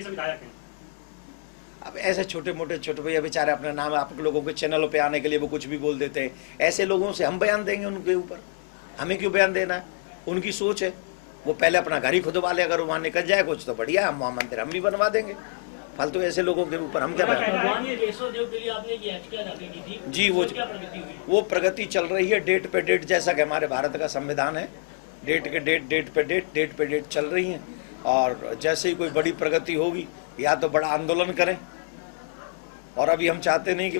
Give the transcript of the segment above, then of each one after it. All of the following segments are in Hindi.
भी सब विधायक हैं। अब ऐसे छोटे मोटे छोटे भैया बेचारे अपने नाम आप लोगों के चैनलों पे आने के लिए वो कुछ भी बोल देते हैं। ऐसे लोगों से हम बयान देंगे उनके ऊपर? हमें क्यों बयान देना है? उनकी सोच है, वो पहले अपना घर ही खुदवा ले। अगर वहाँ निकल जाए कुछ तो बढ़िया, हम वहाँ मंदिर हम भी बनवा देंगे। फालतू ऐसे लोगों के ऊपर हम क्या बयान? जी वो प्रगति चल रही है डेट पे डेट, जैसा कि हमारे भारत का संविधान है। डेट के डेट पे डेट चल रही है। और जैसे ही कोई बड़ी प्रगति होगी या तो बड़ा आंदोलन करें, और अभी हम चाहते नहीं कि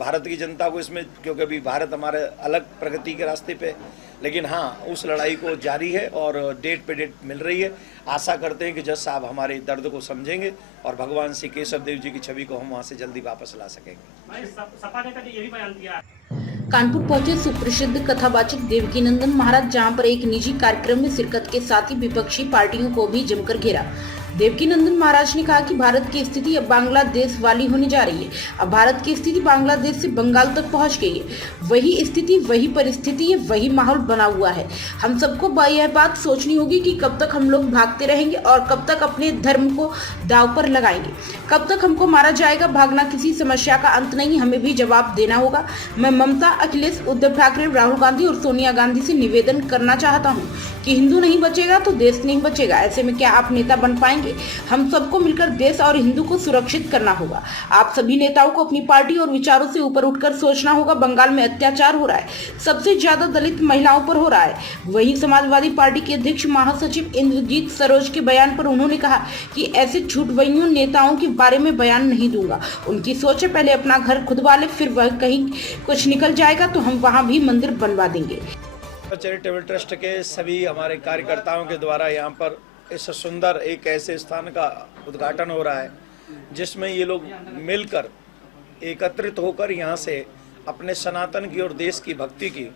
भारत की जनता को इसमें, क्योंकि अभी भारत हमारे अलग प्रगति के रास्ते पे, लेकिन हाँ उस लड़ाई को जारी है और डेट पे डेट मिल रही है। आशा करते हैं कि जज साहब हमारे दर्द को समझेंगे और भगवान श्री केशव देव जी की छवि को हम वहाँ से जल्दी वापस ला सकेंगे। सपा नेता ने यही बयान दिया। कानपुर पहुंचे सुप्रसिद्ध कथावाचक देवकीनंदन महाराज, जहां पर एक निजी कार्यक्रम में शिरकत के साथ ही विपक्षी पार्टियों को भी जमकर घेरा। देवकीनंदन महाराज ने कहा कि भारत की स्थिति अब बांग्लादेश वाली होने जा रही है। अब भारत की स्थिति बांग्लादेश से बंगाल तक पहुंच गई है। वही स्थिति, वही परिस्थिति है, वही माहौल बना हुआ है। हम सबको यह बात सोचनी होगी कि कब तक हम लोग भागते रहेंगे और कब तक अपने धर्म को दांव पर लगाएंगे, कब तक हमको मारा जाएगा। भागना किसी समस्या का अंत नहीं, हमें भी जवाब देना होगा। मैं ममता, अखिलेश, उद्धव ठाकरे, राहुल गांधी और सोनिया गांधी से निवेदन करना चाहता हूँ कि हिंदू नहीं बचेगा तो देश नहीं बचेगा। ऐसे में क्या आप नेता बन पाएंगे? हम सबको मिलकर देश और हिंदू को सुरक्षित करना होगा। आप सभी नेताओं को अपनी पार्टी और विचारों से ऊपर उठकर सोचना होगा। बंगाल में अत्याचार हो रहा है, सबसे ज्यादा दलित महिलाओं पर हो रहा है। वही समाजवादी पार्टी के अध्यक्ष महासचिव इंद्रजीत सरोज के बयान पर उन्होंने कहा कि ऐसे झूठवैयों नेताओं के बारे में बयान नहीं दूंगा। उनकी सोच है पहले अपना घर खुदवा ले, फिर वह कहीं कुछ निकल जाएगा तो हम वहां भी मंदिर बनवा देंगे। चैरिटेबल ट्रस्ट के सभी हमारे कार्यकर्ताओं के द्वारा यहाँ पर इस सुंदर एक ऐसे स्थान का उद्घाटन हो रहा है जिसमें ये लोग मिलकर एकत्रित होकर यहाँ से अपने सनातन की और देश की भक्ति की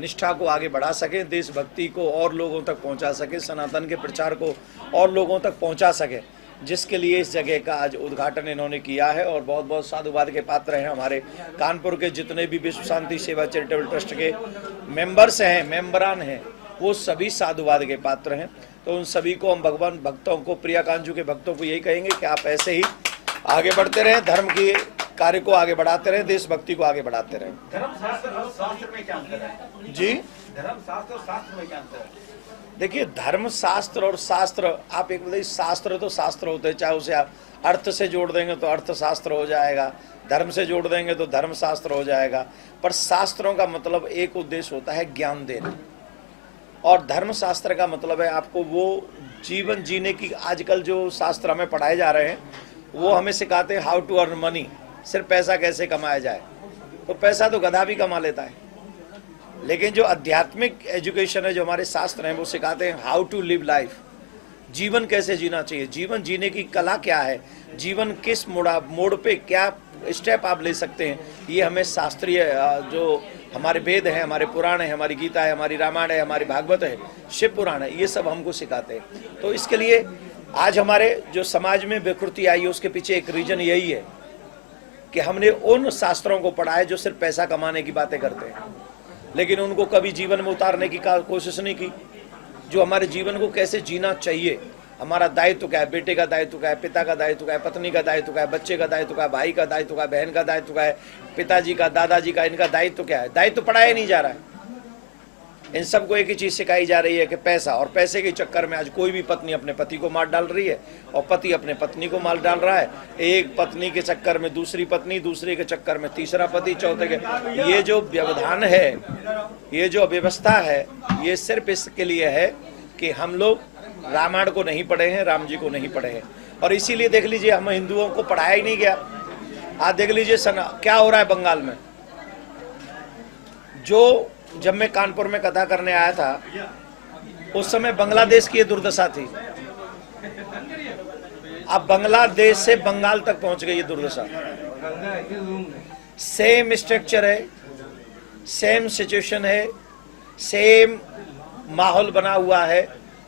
निष्ठा को आगे बढ़ा सकें, देशभक्ति को और लोगों तक पहुँचा सकें, सनातन के प्रचार को और लोगों तक पहुँचा सकें, जिसके लिए इस जगह का आज उद्घाटन इन्होंने किया है। और बहुत बहुत साधुवाद के पात्र हैं हमारे कानपुर के जितने भी विश्व शांति सेवा चैरिटेबल ट्रस्ट के मेंबर्स हैं, मेंबरान हैं, वो सभी साधुवाद के पात्र हैं। तो उन सभी को हम भगवान भक्तों को, प्रिया कांजू के भक्तों को यही कहेंगे कि आप ऐसे ही आगे बढ़ते रहें, धर्म के कार्य को आगे बढ़ाते रहें, देशभक्ति को आगे बढ़ाते रहें। धर्मशास्त्र और शास्त्र में क्या अंतर है जी? धर्मशास्त्र और शास्त्र में क्या अंतर है? देखिए, धर्म शास्त्र और शास्त्र, आप एक बताइए, शास्त्र तो शास्त्र होते हैं, चाहे उसे आप अर्थ से जोड़ देंगे तो अर्थशास्त्र हो जाएगा, धर्म से जोड़ देंगे तो धर्मशास्त्र हो जाएगा। पर शास्त्रों का मतलब एक उद्देश्य होता है ज्ञान देना, और धर्मशास्त्र का मतलब है आपको वो जीवन जीने की। आजकल जो शास्त्र हमें पढ़ाए जा रहे हैं वो हमें सिखाते हैं हाउ टू अर्न मनी, सिर्फ पैसा कैसे कमाया जाए। तो पैसा तो गधा भी कमा लेता है, लेकिन जो आध्यात्मिक एजुकेशन है, जो हमारे शास्त्र हैं, वो सिखाते हैं हाउ टू लिव लाइफ, जीवन कैसे जीना चाहिए, जीवन जीने की कला क्या है, जीवन किस मोड़ पे क्या स्टेप आप ले सकते हैं। ये हमें शास्त्रीय जो हमारे वेद हैं, हमारे पुराण है, हमारी गीता है, हमारी रामायण है, हमारी भागवत है, शिव पुराण है, ये सब हमको सिखाते हैं। तो इसके लिए आज हमारे जो समाज में विकृति आई है उसके पीछे एक रीजन यही है कि हमने उन शास्त्रों को पढ़ा है जो सिर्फ पैसा कमाने की बातें करते हैं, लेकिन उनको कभी जीवन में उतारने की कोशिश नहीं की। जो हमारे जीवन को कैसे जीना चाहिए, हमारा दायित्व क्या है, बेटे का दायित्व क्या है, पिता का दायित्व क्या है, पत्नी का दायित्व क्या है, बच्चे का दायित्व क्या है, भाई का दायित्व क्या है, बहन का दायित्व क्या है, पिताजी का, दादाजी का, इनका दायित्व क्या है। दायित्व पढ़ाया नहीं जा रहा है। इन सबको एक ही चीज़ सिखाई जा रही है कि पैसा, और पैसे के चक्कर में आज कोई भी पत्नी अपने पति को मार डाल रही है और पति अपने पत्नी को मार डाल रहा है। एक पत्नी के चक्कर में दूसरी पत्नी, दूसरे के चक्कर में तीसरा पति, चौथे के। ये जो व्यवधान है, ये जो व्यवस्था है, ये सिर्फ इसके लिए है कि हम लोग रामायण को नहीं पढ़े हैं, राम जी को नहीं पढ़े हैं। और इसीलिए देख लीजिए, हम हिंदुओं को पढ़ाया ही नहीं गया। आज देख लीजिए क्या हो रहा है बंगाल में। जो जब मैं कानपुर में कथा करने आया था उस समय बांग्लादेश की ये दुर्दशा थी। अब बांग्लादेश से बंगाल तक पहुंच गई ये दुर्दशा। सेम स्ट्रक्चर है, सेम सिचुएशन है, सेम माहौल बना हुआ है।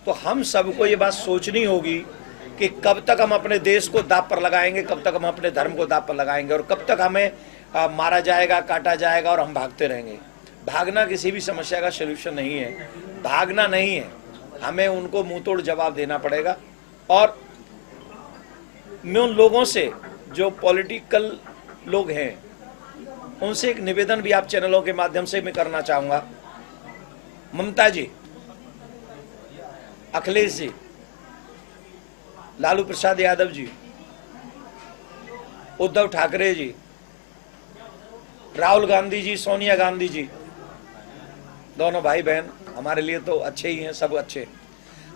तो हम सबको ये बात सोचनी होगी कि कब तक हम अपने देश को दांव पर लगाएंगे, कब तक हम अपने धर्म को दांव पर लगाएंगे, और कब तक हमें मारा जाएगा, काटा जाएगा और हम भागते रहेंगे। भागना किसी भी समस्या का सलूशन नहीं है, भागना नहीं है, हमें उनको मुंह तोड़ जवाब देना पड़ेगा। और मैं उन लोगों से जो पॉलिटिकल लोग हैं उनसे एक निवेदन भी आप चैनलों के माध्यम से मैं करना चाहूंगा। ममता जी, अखिलेश जी, लालू प्रसाद यादव जी, उद्धव ठाकरे जी, राहुल गांधी जी, सोनिया गांधी जी, दोनों भाई बहन हमारे लिए तो अच्छे ही हैं, सब अच्छे।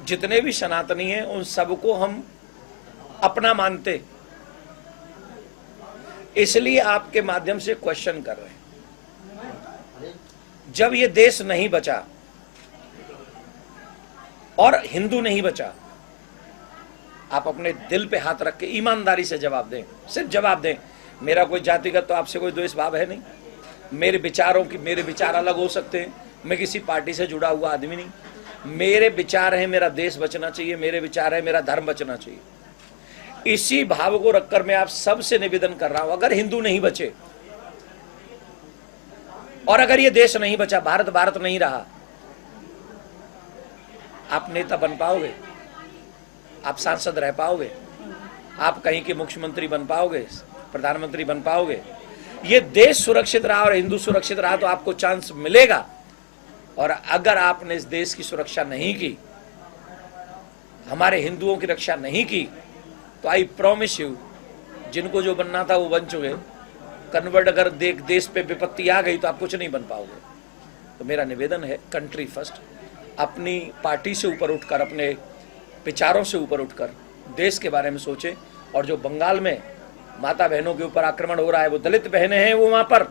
जितने भी सनातनी हैं उन सबको हम अपना मानते, इसलिए आपके माध्यम से क्वेश्चन कर रहे हैं। जब ये देश नहीं बचा और हिंदू नहीं बचा, आप अपने दिल पे हाथ रख के ईमानदारी से जवाब दें, सिर्फ जवाब दें। मेरा कोई जातिगत तो आपसे कोई द्वेष भाव है नहीं, मेरे विचार अलग हो सकते हैं, मैं किसी पार्टी से जुड़ा हुआ आदमी नहीं, मेरे विचार हैं मेरा देश बचना चाहिए, मेरे विचार है मेरा धर्म बचना चाहिए। इसी भाव को रखकर मैं आप सबसे निवेदन कर रहा हूं, अगर हिंदू नहीं बचे और अगर ये देश नहीं बचा, भारत नहीं रहा, आप नेता बन पाओगे? आप सांसद रह पाओगे? आप कहीं के मुख्यमंत्री बन पाओगे? प्रधानमंत्री बन पाओगे? ये देश सुरक्षित रहा और हिंदू सुरक्षित रहा तो आपको चांस मिलेगा। और अगर आपने इस देश की सुरक्षा नहीं की, हमारे हिंदुओं की रक्षा नहीं की, तो आई प्रॉमिस यू, जिनको जो बनना था वो बन चुके। कन्वर्ट अगर देश पे विपत्ति आ गई तो आप कुछ नहीं बन पाओगे। तो मेरा निवेदन है, कंट्री फर्स्ट, अपनी पार्टी से ऊपर उठकर, अपने विचारों से ऊपर उठकर देश के बारे में सोचें। और जो बंगाल में माता बहनों के ऊपर आक्रमण हो रहा है, वो दलित बहनें हैं, वो वहां पर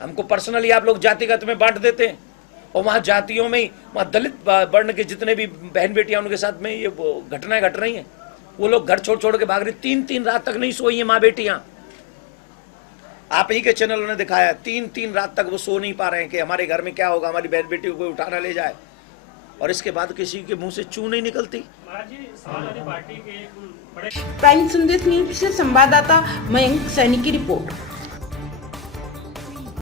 हमको पर्सनली आप लोग जातिगत में बांट देते हैं, और वहां जातियों में ही वहां दलित वर्ण के जितने भी बहन बेटियां उनके साथ में ये घटनाएं घट रही हैं। वो लोग घर छोड़ के भाग रहे, 3 रात तक नहीं सोई है माँ बेटियां। आप ही के चैनलों ने दिखाया, 3 रात तक वो सो नहीं पा रहे हैं कि हमारे घर में क्या होगा, हमारी बहन बेटी को कोई उठाना ले जाए, और इसके बाद किसी के मुंह से चू नहीं निकलती। महाराज जी, समाजवादी पार्टी के बड़े प्राइम संदेश न्यूज से संवाददाता मयंक सैनी की रिपोर्ट।